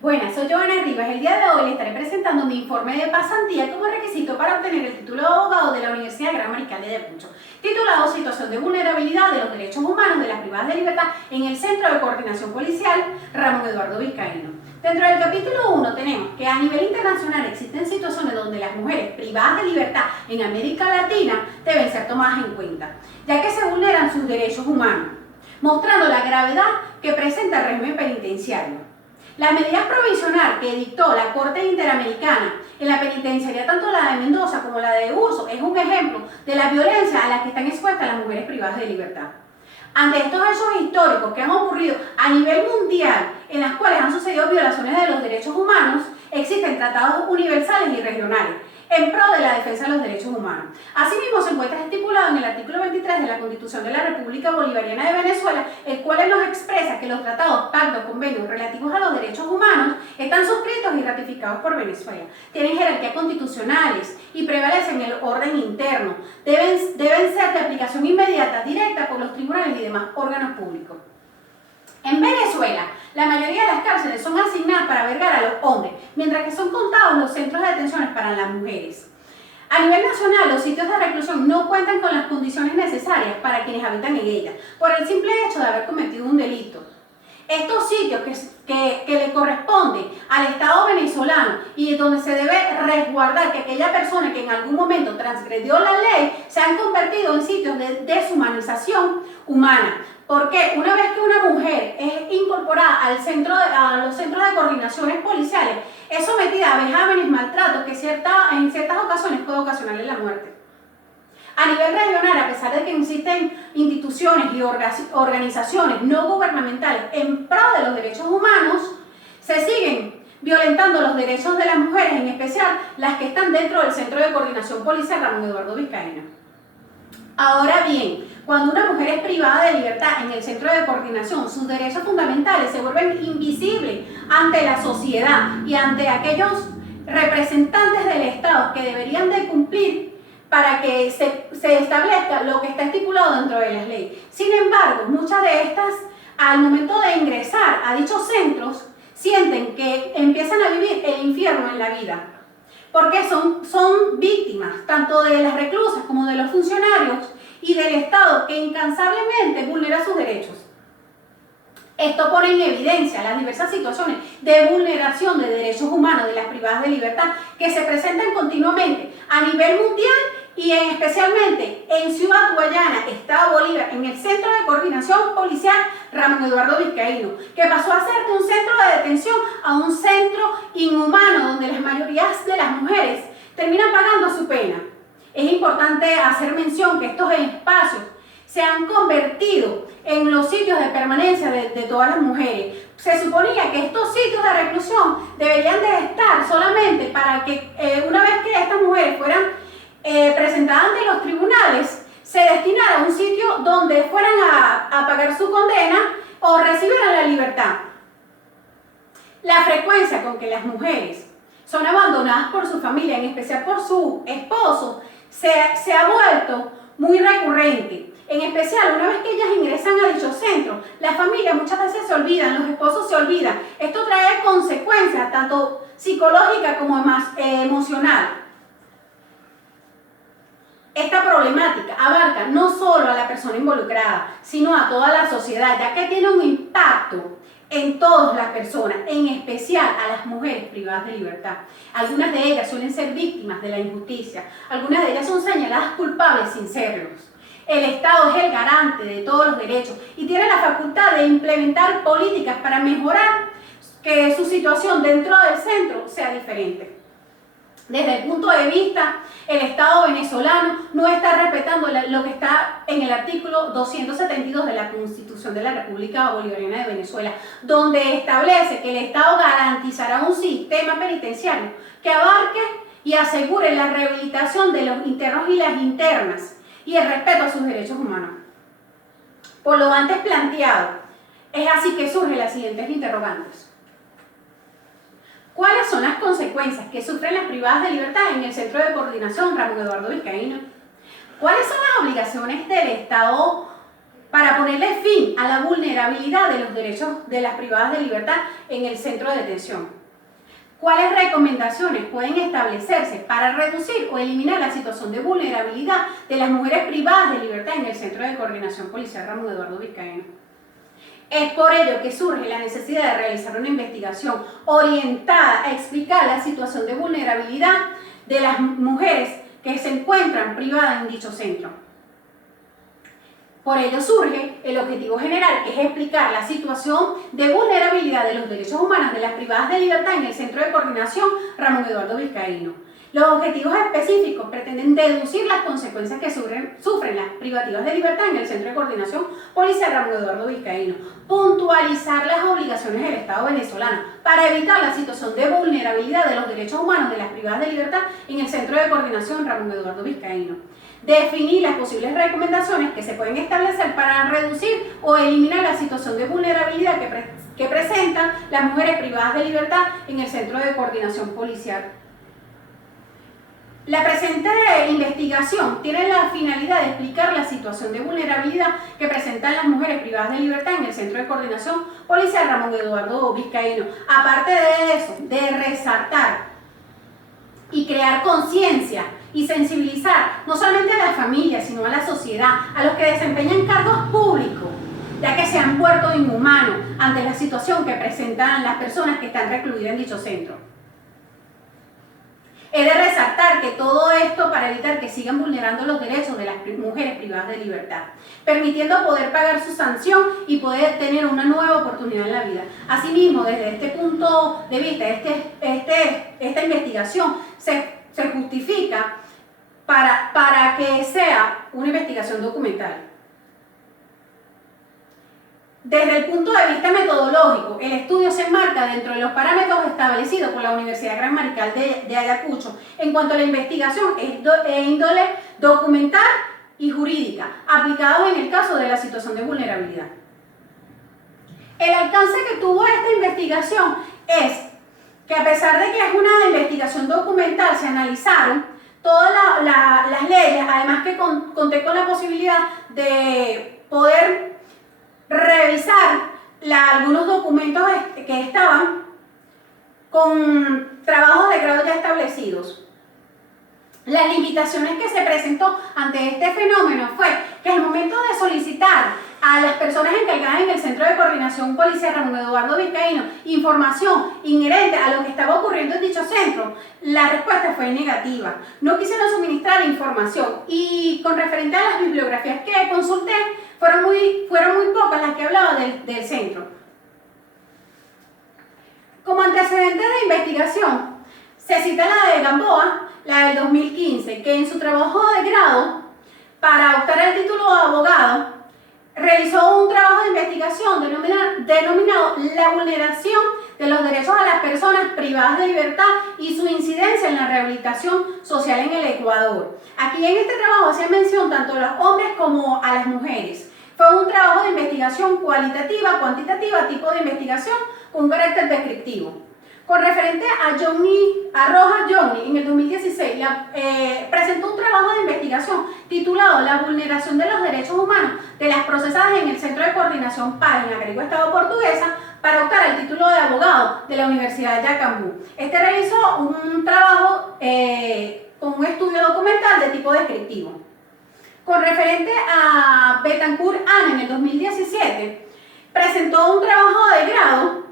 Buenas, soy Joana Rivas. El día de hoy les estaré presentando mi informe de pasantía como requisito para obtener el título de abogado de la Universidad Gran Mariscal de Ayacucho, titulado Situación de vulnerabilidad de los derechos humanos de las privadas de libertad en el Centro de Coordinación Policial Ramón Eduardo Vizcaíno. Dentro del capítulo 1 tenemos que a nivel internacional existen situaciones donde las mujeres privadas de libertad en América Latina deben ser tomadas en cuenta, ya que se vulneran sus derechos humanos, mostrando la gravedad que presenta el régimen penitenciario. Las medidas provisionales que dictó la Corte Interamericana en la penitenciaría, tanto la de Mendoza como la de Urso, es un ejemplo de la violencia a la que están expuestas las mujeres privadas de libertad. Ante estos hechos históricos que han ocurrido a nivel mundial, en las cuales han sucedido violaciones de los derechos humanos, existen tratados universales y regionales en pro de la defensa de los derechos humanos. Asimismo, se encuentra estipulado en el artículo 23 de la Constitución de la República Bolivariana de Venezuela, el cual nos expresa que los tratados, pactos, convenios relativos a los derechos humanos están suscritos y ratificados por Venezuela. Tienen jerarquías constitucionales y prevalecen el orden interno. Deben ser de aplicación inmediata, directa por los tribunales y demás órganos públicos. En Venezuela, la mayoría de las cárceles son asignadas para albergar a los hombres, mientras que son contados los centros de detenciones para las mujeres. A nivel nacional, los sitios de reclusión no cuentan con las condiciones necesarias para quienes habitan en ellas, por el simple hecho de haber cometido un delito. Estos sitios que le corresponden al Estado venezolano y donde se debe resguardar que aquella persona que en algún momento transgredió la ley se han convertido en sitios de deshumanización humana. Porque una vez que una mujer es incorporada a los centros de coordinaciones policiales, es sometida a vejámenes, maltratos que en ciertas ocasiones puede ocasionarle la muerte. A nivel regional, a pesar de que existen instituciones y organizaciones no gubernamentales en pro de los derechos humanos, se siguen violentando los derechos de las mujeres, en especial las que están dentro del Centro de Coordinación Policial Ramón Eduardo Vizcaíno. Ahora bien, cuando una mujer es privada de libertad en el centro de coordinación, sus derechos fundamentales se vuelven invisibles ante la sociedad y ante aquellos representantes del Estado que deberían de cumplir para que se establezca lo que está estipulado dentro de las leyes. Sin embargo, muchas de estas, al momento de ingresar a dichos centros, sienten que empiezan a vivir el infierno en la vida, porque son víctimas tanto de las reclusas como de los funcionarios y del Estado que incansablemente vulnera sus derechos. Esto pone en evidencia las diversas situaciones de vulneración de derechos humanos de las privadas de libertad que se presentan continuamente a nivel mundial y especialmente en Ciudad Guayana, Estado Bolívar, en el Centro de Coordinación Policial Ramón Eduardo Vizcaíno, que pasó a ser de un centro de detención a un centro inhumano donde las mayorías de las mujeres terminan pagando su pena. Es importante hacer mención que estos espacios se han convertido en los sitios de permanencia de todas las mujeres. Se suponía que estos sitios de reclusión deberían de estar solamente para que una vez que estas mujeres fueran presentadas ante los tribunales, se destinara a un sitio donde fueran a pagar su condena o recibieran la libertad. La frecuencia con que las mujeres son abandonadas por su familia, en especial por su esposo, se ha vuelto muy recurrente. En especial, una vez que ellas ingresan a dicho centro, las familias muchas veces se olvidan, los esposos se olvidan. Esto trae consecuencias tanto psicológicas como emocionales. Esta problemática abarca no solo a la persona involucrada, sino a toda la sociedad, ya que tiene un impacto en todas las personas, en especial a las mujeres privadas de libertad. Algunas de ellas suelen ser víctimas de la injusticia, algunas de ellas son señaladas culpables sin serlos. El Estado es el garante de todos los derechos y tiene la facultad de implementar políticas para mejorar que su situación dentro del centro sea diferente. Desde el punto de vista, el Estado venezolano no está respetando lo que está en el artículo 272 de la Constitución de la República Bolivariana de Venezuela, donde establece que el Estado garantizará un sistema penitenciario que abarque y asegure la rehabilitación de los internos y las internas y el respeto a sus derechos humanos. Por lo antes planteado, es así que surgen las siguientes interrogantes. ¿Cuáles son las consecuencias que sufren las privadas de libertad en el Centro de Coordinación Ramón Eduardo Vizcaíno? ¿Cuáles son las obligaciones del Estado para ponerle fin a la vulnerabilidad de los derechos de las privadas de libertad en el centro de detención. ¿Cuáles recomendaciones pueden establecerse para reducir o eliminar la situación de vulnerabilidad de las mujeres privadas de libertad en el Centro de Coordinación Policial Ramón Eduardo Vizcaíno? Es por ello que surge la necesidad de realizar una investigación orientada a explicar la situación de vulnerabilidad de las mujeres que se encuentran privadas en dicho centro. Por ello surge el objetivo general, que es explicar la situación de vulnerabilidad de los derechos humanos de las privadas de libertad en el Centro de Coordinación Ramón Eduardo Vizcaíno. Los objetivos específicos pretenden deducir las consecuencias que sufren las privativas de libertad en el Centro de Coordinación Policial Ramón Eduardo Vizcaíno, puntualizar las obligaciones del Estado venezolano para evitar la situación de vulnerabilidad de los derechos humanos de las privadas de libertad en el Centro de Coordinación Ramón Eduardo Vizcaíno, definir las posibles recomendaciones que se pueden establecer para reducir o eliminar la situación de vulnerabilidad que presentan las mujeres privadas de libertad en el Centro de Coordinación Policial. La presente investigación tiene la finalidad de explicar la situación de vulnerabilidad que presentan las mujeres privadas de libertad en el Centro de Coordinación Policial Ramón Eduardo Vizcaíno. Aparte de eso, de resaltar y crear conciencia y sensibilizar no solamente a la familia, sino a la sociedad, a los que desempeñan cargos públicos, ya que se han vuelto inhumanos ante la situación que presentan las personas que están recluidas en dicho centro. He de resaltar que todo esto para evitar que sigan vulnerando los derechos de las mujeres privadas de libertad, permitiendo poder pagar su sanción y poder tener una nueva oportunidad en la vida. Asimismo, desde este punto de vista, esta investigación se justifica para que sea una investigación documental. Desde el punto de vista metodológico, el estudio se enmarca dentro de los parámetros establecidos por la Universidad Gran Marical de Ayacucho en cuanto a la investigación e índole documental y jurídica, aplicados en el caso de la situación de vulnerabilidad. El alcance que tuvo esta investigación es que, a pesar de que es una investigación documental, se analizaron todas las leyes, además que conté con la posibilidad de poder revisar algunos documentos que estaban con trabajos de grado ya establecidos. Las limitaciones que se presentó ante este fenómeno fue que al momento de solicitar a las personas encargadas en el Centro de Coordinación Policial Ramón Eduardo Vizcaíno información inherente a lo que estaba ocurriendo en dicho centro, la respuesta fue negativa. No quisieron suministrar información, y con referente a las bibliografías que consulté, fueron muy pocas las que hablaban del centro. Como antecedentes de investigación, se cita la de Gamboa, la del 2015, que en su trabajo de grado para optar al título de abogado realizó un trabajo de investigación denominado La vulneración de los derechos a las personas privadas de libertad y su incidencia en la rehabilitación social en el Ecuador. Aquí en este trabajo hacía mención tanto a los hombres como a las mujeres. Fue un trabajo de investigación cualitativa, cuantitativa, tipo de investigación con un carácter descriptivo. Con referente a Rojas Johnny, en el 2016, presentó un trabajo de investigación titulado La vulneración de los derechos humanos de las procesadas en el Centro de Coordinación Paz, en la Carigua Estado Portuguesa, para optar al título de abogado de la Universidad de Yacambú. Realizó un trabajo con un estudio documental de tipo descriptivo. Con referente a Betancourt Ana, en el 2017, presentó un trabajo de grado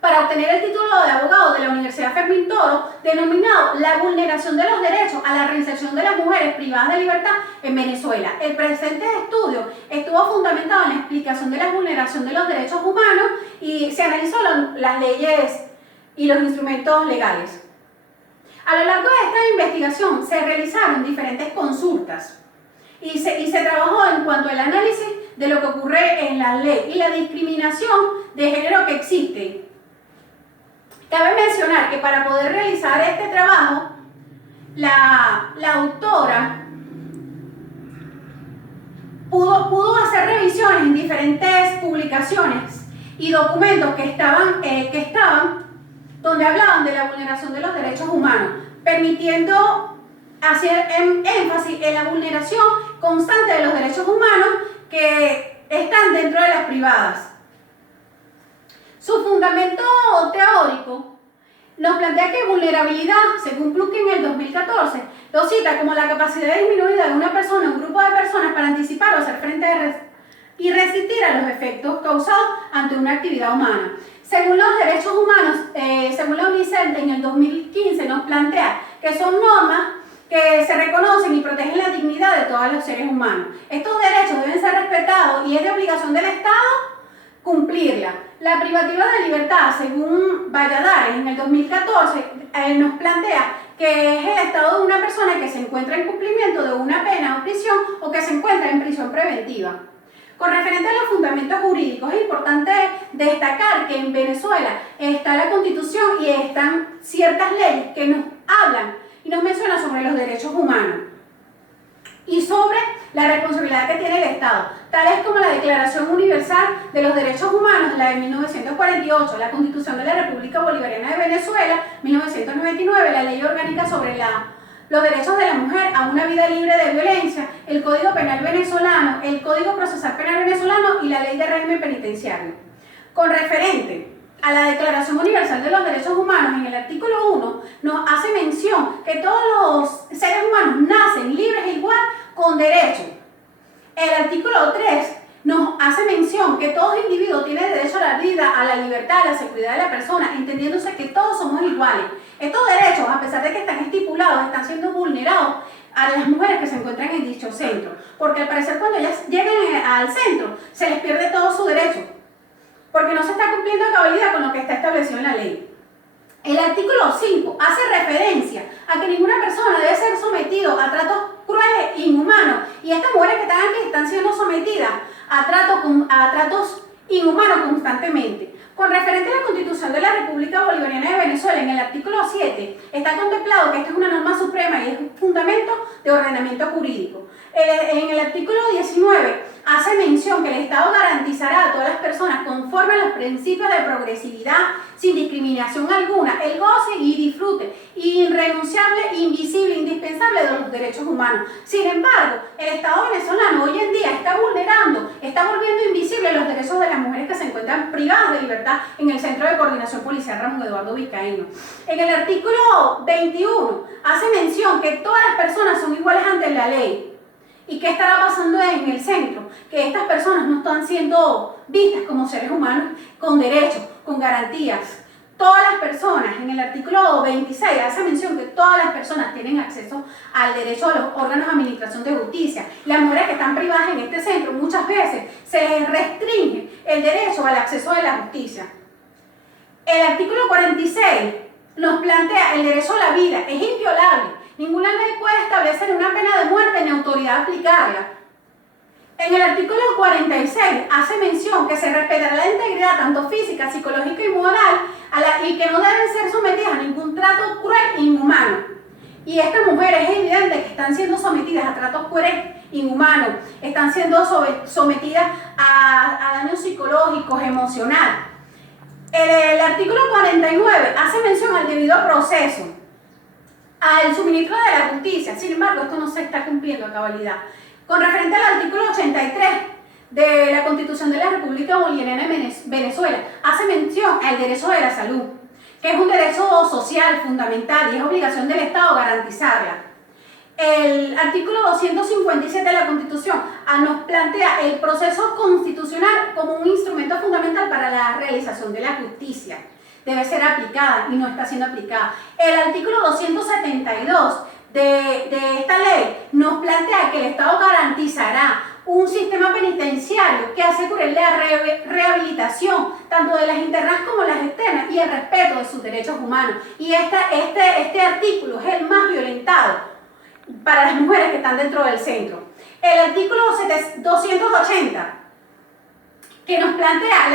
para obtener el título de abogado de la Universidad Fermín Toro, denominado La vulneración de los derechos a la reinserción de las mujeres privadas de libertad en Venezuela. El presente estudio estuvo fundamentado en la explicación de la vulneración de los derechos humanos y se analizó las leyes y los instrumentos legales. A lo largo de esta investigación se realizaron diferentes consultas y se trabajó en cuanto al análisis de lo que ocurre en la ley y la discriminación de género que existe. Cabe mencionar que para poder realizar este trabajo, la autora pudo hacer revisiones en diferentes publicaciones y documentos que estaban donde hablaban de la vulneración de los derechos humanos, permitiendo hacer énfasis en la vulneración constante de los derechos humanos que están dentro de las privadas. Su fundamento teórico nos plantea que vulnerabilidad, según Plunke en el 2014, lo cita como la capacidad disminuida de una persona o un grupo de personas para anticipar o hacer frente y resistir a los efectos causados ante una actividad humana. Según los derechos humanos, según la UNICEF en el 2015 nos plantea que son normas que se reconocen y protegen la dignidad de todos los seres humanos. Estos derechos deben ser respetados y es de obligación del Estado cumplirla. La privativa de libertad, según Valladares en el 2014, nos plantea que es el estado de una persona que se encuentra en cumplimiento de una pena o prisión o que se encuentra en prisión preventiva. Con referente a los fundamentos jurídicos, es importante destacar que en Venezuela está la Constitución y están ciertas leyes que nos hablan y nos mencionan sobre los derechos humanos y sobre la responsabilidad que tiene el Estado, tales como la Declaración Universal de los Derechos Humanos, la de 1948, la Constitución de la República Bolivariana de Venezuela, 1999, la Ley Orgánica sobre los derechos de la mujer a una vida libre de violencia, el Código Penal venezolano, el Código Procesal Penal venezolano y la Ley de Régimen Penitenciario. Con referente a la Declaración Universal de los Derechos Humanos, en el artículo 1 nos hace mención que todos los seres humanos nacen libres e igual con derechos. El artículo 3 nos hace mención que todo individuo tiene derecho a la vida, a la libertad, a la seguridad de la persona, entendiéndose que todos somos iguales. Estos derechos, a pesar de que están estipulados, están siendo vulnerados a las mujeres que se encuentran en dicho centro, porque al parecer cuando ellas llegan al centro se les pierde todo su derecho, porque no se está cumpliendo a cabalidad con lo que está establecido en la ley. El artículo 5 hace referencia a que ninguna persona debe ser sometido a tratos crueles e inhumanos, y estas mujeres que están aquí están siendo sometidas a tratos inhumanos constantemente. Con referente a la Constitución de la República Bolivariana de Venezuela, en el artículo 7 está contemplado que esta es una norma suprema y es un fundamento de ordenamiento jurídico. En el artículo 19 hace mención que el Estado garantizará a todas las personas, conforme a los principios de progresividad, sin discriminación alguna, el goce y disfrute irrenunciable, invisible, indispensable de los derechos humanos. Sin embargo, el Estado venezolano hoy en día está vulnerando, está volviendo invisible los derechos de las mujeres que se encuentran privadas de libertad en el Centro de Coordinación Policial Ramón Eduardo Vizcaíno. En el artículo 21 hace mención que todas las personas son iguales ante la ley. ¿Y qué estará pasando en el centro? Que estas personas no están siendo vistas como seres humanos con derechos, con garantías. Todas las personas, en el artículo 26 hace mención que todas las personas tienen acceso al derecho a los órganos de administración de justicia. Las mujeres que están privadas en este centro muchas veces se les restringe el derecho al acceso a la justicia. El artículo 46 nos plantea el derecho a la vida, es inviolable. Ninguna ley puede establecer una pena de muerte ni autoridad aplicarla. En el artículo 46 hace mención que se respetará la integridad tanto física, psicológica y moral y que no deben ser sometidas a ningún trato cruel e inhumano. Y estas mujeres es evidente que están siendo sometidas a tratos crueles e inhumanos, están siendo sometidas a daños psicológicos, emocionales. El artículo 49 hace mención al debido proceso, al suministro de la justicia. Sin embargo, esto no se está cumpliendo a cabalidad. Con referente al artículo 83 de la Constitución de la República Bolivariana de Venezuela, hace mención al derecho de la salud, que es un derecho social fundamental y es obligación del Estado garantizarla. El artículo 257 de la Constitución nos plantea el proceso constitucional como un instrumento fundamental para la realización de la justicia. Debe ser aplicada y no está siendo aplicada. El artículo 272 de esta ley nos plantea que el Estado garantizará un sistema penitenciario que asegure la rehabilitación tanto de las internas como las externas y el respeto de sus derechos humanos. Y este artículo es el más violentado para las mujeres que están dentro del centro. El artículo 280 que nos plantea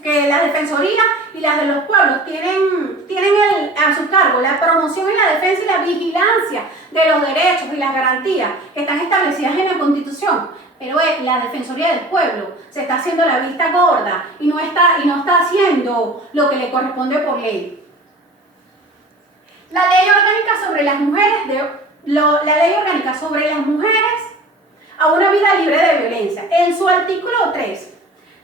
que las defensorías y las de los pueblos tienen a su cargo la promoción y la defensa y la vigilancia de los derechos y las garantías que están establecidas en la Constitución. Pero la Defensoría del Pueblo se está haciendo la vista gorda y no está haciendo lo que le corresponde por ley. La ley orgánica sobre las mujeres a una vida libre de violencia. En su artículo 3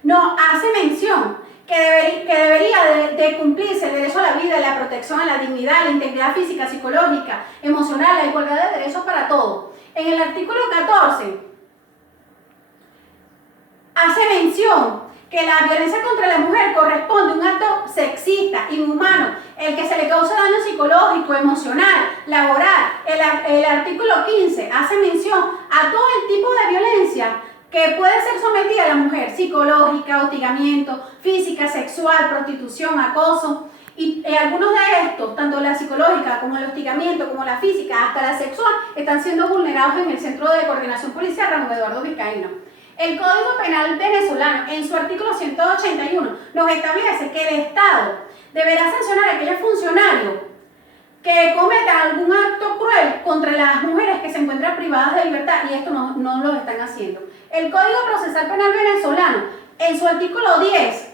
nos hace mención que debería de cumplirse el derecho a la vida, la protección a la dignidad, la integridad física, psicológica, emocional, la igualdad de derechos para todos. En el artículo 14 hace mención que la violencia contra la mujer corresponde a un acto sexista, inhumano, el que se le causa daño psicológico, emocional, laboral. El artículo 15 hace mención a todo el tipo de violencia que puede ser sometida a la mujer: psicológica, hostigamiento, física, sexual, prostitución, acoso. Y algunos de estos, tanto la psicológica como el hostigamiento, como la física, hasta la sexual, están siendo vulnerados en el Centro de Coordinación Policial Ramón Eduardo Vizcaíno. El Código Penal venezolano, en su artículo 181, nos establece que el Estado deberá sancionar a aquellos funcionarios que cometan algún acto cruel contra las mujeres que se encuentran privadas de libertad, y esto no lo están haciendo. El Código Procesal Penal venezolano, en su artículo 10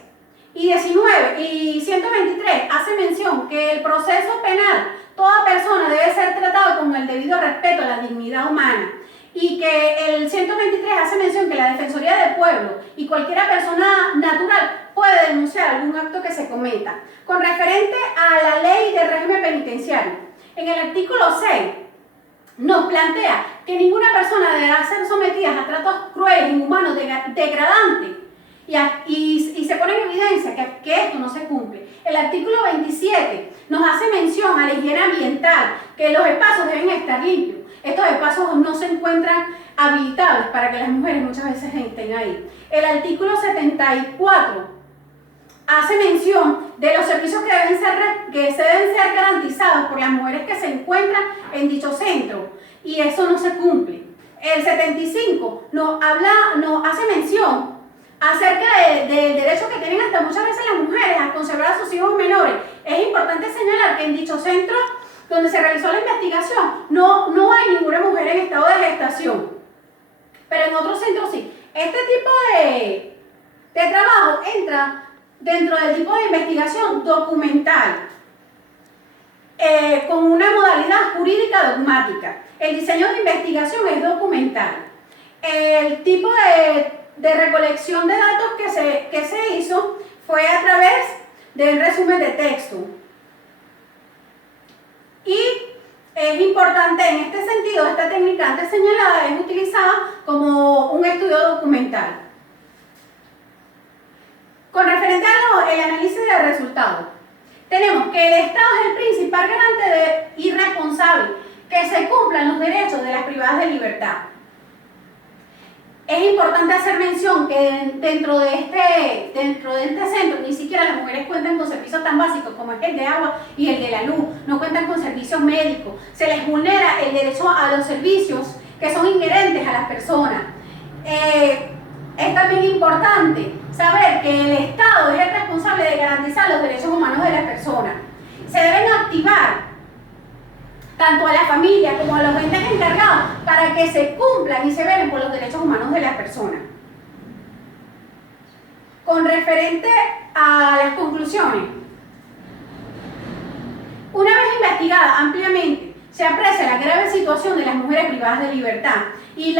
y 19 y 123, hace mención que el proceso penal, toda persona debe ser tratada con el debido respeto a la dignidad humana, y que el 123 hace mención que la Defensoría del Pueblo y cualquier persona natural puede denunciar algún acto que se cometa. Con referente a la ley de régimen penitenciario, en el artículo 6 nos plantea que ninguna persona deberá ser sometida a tratos crueles, inhumanos, degradantes, y se pone en evidencia que esto no se cumple. El artículo 27 nos hace mención a la higiene ambiental, que los espacios deben estar limpios. Estos espacios no se encuentran habilitados para que las mujeres muchas veces estén ahí. El artículo 74 hace mención de los servicios que se deben ser garantizados por las mujeres que se encuentran en dicho centro, y eso no se cumple. El 75 nos hace mención acerca del derecho que tienen hasta muchas veces las mujeres a conservar a sus hijos menores. Es importante señalar que en dicho centro donde se realizó la investigación no hay ninguna mujer en estado de gestación, pero en otros centros sí. Este tipo de trabajo entra dentro del tipo de investigación documental, con una modalidad jurídica dogmática. El diseño de investigación es documental. El tipo de recolección de datos que se hizo fue a través del resumen de texto. Y es importante en este sentido, esta técnica antes señalada es utilizada como un estudio documental. Con referente al análisis de resultados, tenemos que el Estado es el principal garante y responsable que se cumplan los derechos de las privadas de libertad. Es importante hacer mención que dentro de este centro ni siquiera las mujeres cuentan con servicios tan básicos como es el de agua y el de la luz, no cuentan con servicios médicos, se les vulnera el derecho a los servicios que son inherentes a las personas. Es también importante saber que el Estado es el responsable de garantizar los derechos humanos de las personas. Se deben activar tanto a la familia como a los entes encargados para que se cumplan y se velen por los derechos humanos de las personas. Con referente a las conclusiones, una vez investigada ampliamente, se aprecia la grave situación de las mujeres privadas de libertad y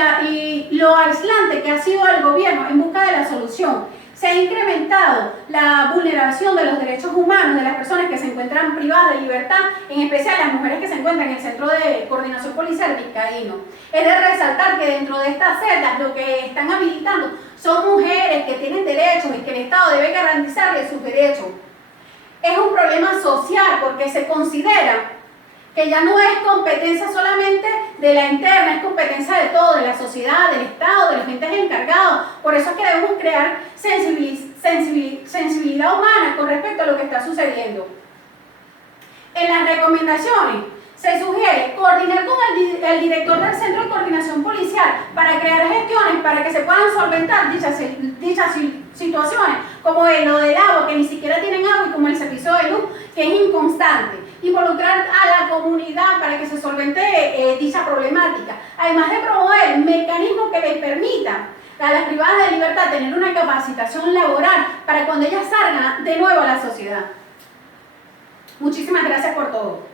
lo aislante que ha sido el gobierno en busca de la solución. Se ha incrementado la vulneración de los derechos humanos de las personas que se encuentran privadas de libertad, en especial las mujeres que se encuentran en el Centro de Coordinación Policial Vizcaíno. Es de resaltar que dentro de estas celdas lo que están habilitando son mujeres que tienen derechos y que el Estado debe garantizarles sus derechos. Es un problema social porque se considera que ya no es competencia solamente de la interna, es competencia de todo, de la sociedad, del Estado, de los entes encargados. Por eso es que debemos crear sensibilidad humana con respecto a lo que está sucediendo. En las recomendaciones se sugiere coordinar con el director del Centro de Coordinación Policial para crear gestiones para que se puedan solventar dichas situaciones, como lo del agua, que ni siquiera tienen agua, y como el servicio de luz, que es inconstante. Involucrar a la comunidad para que se solvente dicha problemática, además de promover mecanismos que les permitan a las privadas de libertad tener una capacitación laboral para cuando ellas salgan de nuevo a la sociedad. Muchísimas gracias por todo.